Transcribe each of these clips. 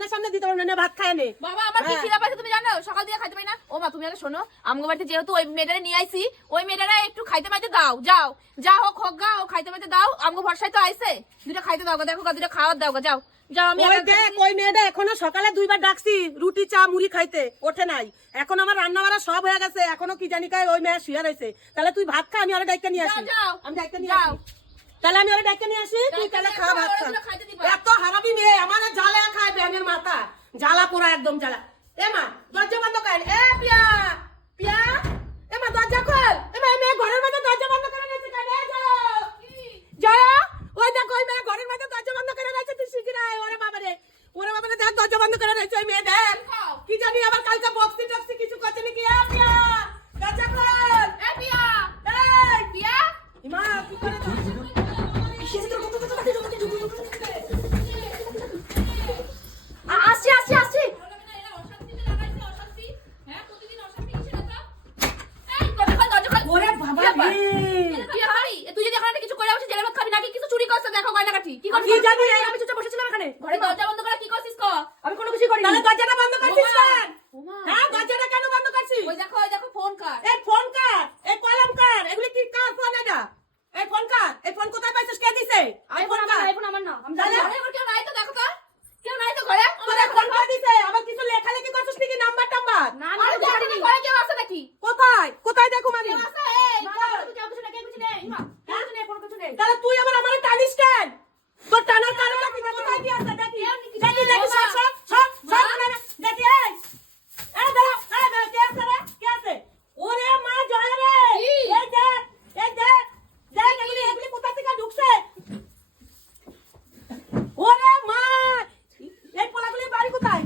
খায় নে। বাবা আমার কি হ্যাঁ। খিদা পাইছে তুমি জানো? সকাল থেকে খাইতে পাই না। ও মা তুমি আগে শোনো। আমগো বাড়িতে যেহেতু ওই মেয়েটারে নিয়ে আইছি ওই মেয়েটারে একটু খাইতে মাইতে দাও যাও। যা হোক হোক গা ও খাইতে মাইতে দাও। আমগো ভরসায় তো আইছে। দুটা খাইতে দাও দেখো গা দুটা খাওয়ার দাও গো যাও। যাও আমি ওই মেয়েটা এখনও সকালে দুইবার ডাকছি রুটি চা মুড়ি খাইতে। ওঠে নাই। এখন আমার রান্না বাড়া সব হয়ে গেছে। এখনও কি জানি কায় ওই মেয়ে শুয়ে রয়েছে। তাহলে তুই ভাত খা আমি ডাইকা নিয়ে আসি। আমি ডাইকা নিয়ে যাও। তাহলে আমি ওরা ডাইকা নিয়ে আসি? তুই তাহলে খা ভাত খা। এত হারাবি মেয়ে আমার জ্বালা খায় ব্যাঙের মাথা। জ্বালা পোড়া একদম জ্বালা। এ মা দরজা বন্ধ কর। এ পিয়া পিয়া এ মা দরজা খোল। এ মা মেয়ে ঘরের মধ্যে দরজা বন্ধ করে রেখেছে কেন? জয়া। ওই দেখ ওই মেয়ে ঘরের মধ্যে দরজা বন্ধ করে রেখেছে তুই আয়। ওরে বাবারে ওরে বাবারে দেখ দরজা বন্ধ করে রেখেছে ওই মেয়ে দেখ। কি জানি আবার কালকে বক্সি টক্সি গয়নাকাঠি কি করছিস? কি জানি আমি চুপচাপ বসেছিলাম এখানে। ঘরে দরজা বন্ধ করে কি করছিস ক? আমি কোনো কিছু করিনি। তাহলে দরজাটা বন্ধ করছিস কেন হ্যাঁ দরজাটা কেন বন্ধ করছিস? ওই দেখো ওই দেখো ফোন কার এই ফোন কার এই কলম কার এগুলি কি কার ফোন এটা? এই ফোন কার এই ফোন কোথায় পাইছিস? কে দিছে? এই ফোন আমার কার আমার না। আমি জানি? না। ওর কেউ নাই তো দেখো তো। কেউ নাই তো ঘরে? এই ফোন কে দিছে। আবার কিছু লেখালেখি করছিস নাকি? নাম্বার টাম্বার না আমি দেখো করিনি তো ঘরে কেউ আছে নাকি? কোথায়? কোথায় দেখো মারি কেউ আছে? এই না, না, কেউ কিছু কেউ কিছু নেই, মা, তাহলে তুই আবার আমার টানিস কেন? তোর টানার কারণটা কি? কোথায় কি আছে দেখি দেখি দেখি সব সব সব সব না, দেখি এই। এই দাঁড়া এই দাঁড়া কে আছে রে? কে আছে? ওরে মা জয় রে! এই দেখ এই দেখ দেখ এগুলি এগুলি কোথা থেকে ঢুকছে? ওরে মা! এই পোলাগুলি বাড়ি কোথায়?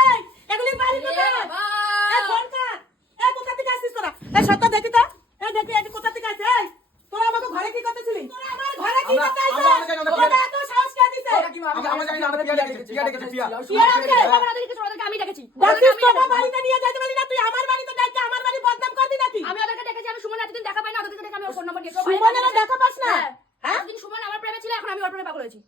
এই এগুলি বাড়ি কোথায়? এই ফোন কার? এই কোথা থেকে আসছিস তোরা? এই সত্য দেখি তো এই দেখি এই কোথা থেকে আসছে এই তোরা আমাকে ঘরে কি করতেছিলি তোরা আমার ঘরে কি আমরা- করতে আইছিস আমরা- আমরা জানি না, তোরা এত সাহস আমরা জানি না, আমরা পিয়া ডেকেছি, পিয়া ডেকেছি, পিয়া। পিয়া ডেকেছে? বাবা না দেখেছি, ওদেরকে আমি ডেকেছি। ওদেরকে আমি তোরা ডেকেছি। বাড়িতে নিয়ে যাইতে পারি না তুই আমার বাড়িতে ডাইকে আমার বাড়ি বদনাম করবি নাকি আমি ওদেরকে ডেকেছি, আমি সুমন এতদিন দেখা পাই না, ওদেরকে দেখে আমি ওর ফোন নম্বর নিয়ে- সুমনের দেখা পাস না হ্যাঁ। হ্যাঁ এতদিন সুমন আমার প্রেমে ছিল, এখন আমি ওর প্রেমে পাগল হয়েছি।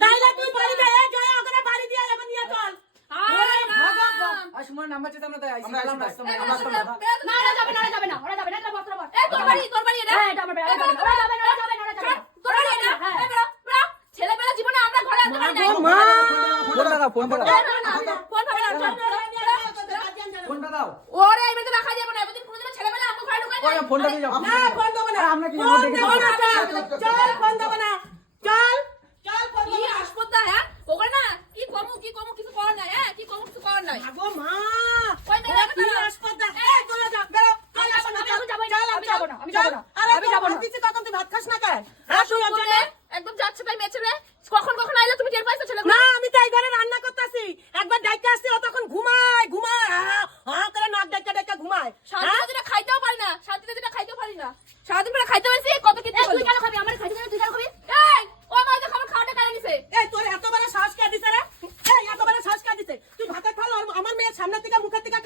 তাইলে তুই বাড়িতে এই জয় ওখানে বাড়ি দিয়ে এখন নিয়ে চল আরে ভগবান। আর সুমনের নাম্বার চেয়ে আমরা তাই আইছি, আমরা আসতাম না। না, যাবে না, যাবে না, ওরা যাবে না, এটা বস্ত্র বস্ত্র। এই, তোর বাড়ি, তোর বাড়ি এটা? হ্যাঁ, এটা আমার বাড়ি, যাবে যাবে যাবে ওরা যাবে না। ফোনটা দাও। ফোনটা দাও। ওরে এবারে তো রাখা যাবে না। এতদিন কোনদিন ছেলেবেলা আম্মু ঘরে ঢুকাই না না ফোন না। ফোন না চল ফোন না। চল। চল ফোন না। হ্যাঁ? না কি কমু কি কমু কিছু কর না হ্যাঁ? কি কমু কিছু কর না আগো মা। যা বেরো। চল আমি যাব না। আমি যাব না আমি যাব না আমি যাব না। তুই ভাত খাস না কেন? হ্যাঁ, আসো আমি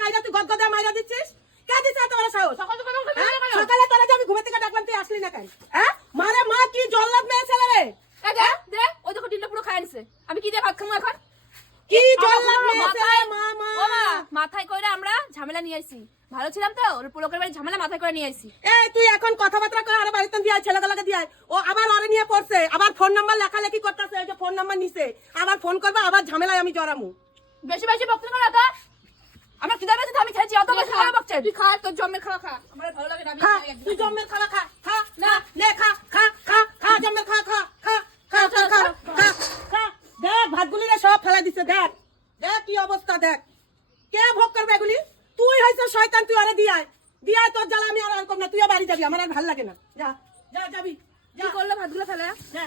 কাইরা তুই গদগদা মাইরা দিচ্ছিস? কে দিছে বড় সাহস? সকাল হ্যাঁ? সকালে তোরা যে আমি ঘুমে থেকে ডাকলাম তুই আসলি না কেন? হ্যাঁ? মারে মা কি জল্লাদ মেয়ে ছেলে রে দে দে ওই দেখো টিনটা পুরো খাই নিছে। আমি কি দিয়ে ভাত খামু এখন? কি জল্লাদ মেয়ে ছেলে মা মা? মাথায় করে আমরা ঝামেলা নিয়ে আইছি। ভালো ছিলাম তো ওর পুলকের বাড়ি ঝামেলা মাথায় করে নিয়ে আইছি। এই তুই এখন কথাবার্তা করে আরও বাড়িতে দিয়ে ছেলেগুলোকে দিয়ে ও আবার ওরে নিয়ে পড়ছে আবার ফোন নাম্বার লেখালেখি করতেছে ওই যে ফোন নাম্বার নিছে। আবার ফোন করবে আবার ঝামেলায় আমি জড়ামু। বেশি বেশি বকতে না তো? আমার খিদা পেয়েছে আমি খেয়েছি অত বেশি খারাপ হচ্ছে তুই খা তোর জমের খাওয়া খা। আমার ভালো লাগে না খা তুই জমের খাওয়া খা। খা না নে খা খা খা খা জমের খা খা খা খা খা খা খা খা। দেখ ভাতগুলি না সব ফেলা দিছে দেখ। দেখ কি অবস্থা দেখ। কে ভোগ করবে এগুলি? তুই হইছ শয়তান তুই আরে দিয়ে আয়। দিয়ে আয় তোর জ্বালা আমি আর এরকম না তুই বাড়ি যাবি আমার আর ভালো লাগে না। যা যা যাবি। যা। করলে ভাতগুলো ফেলে? যা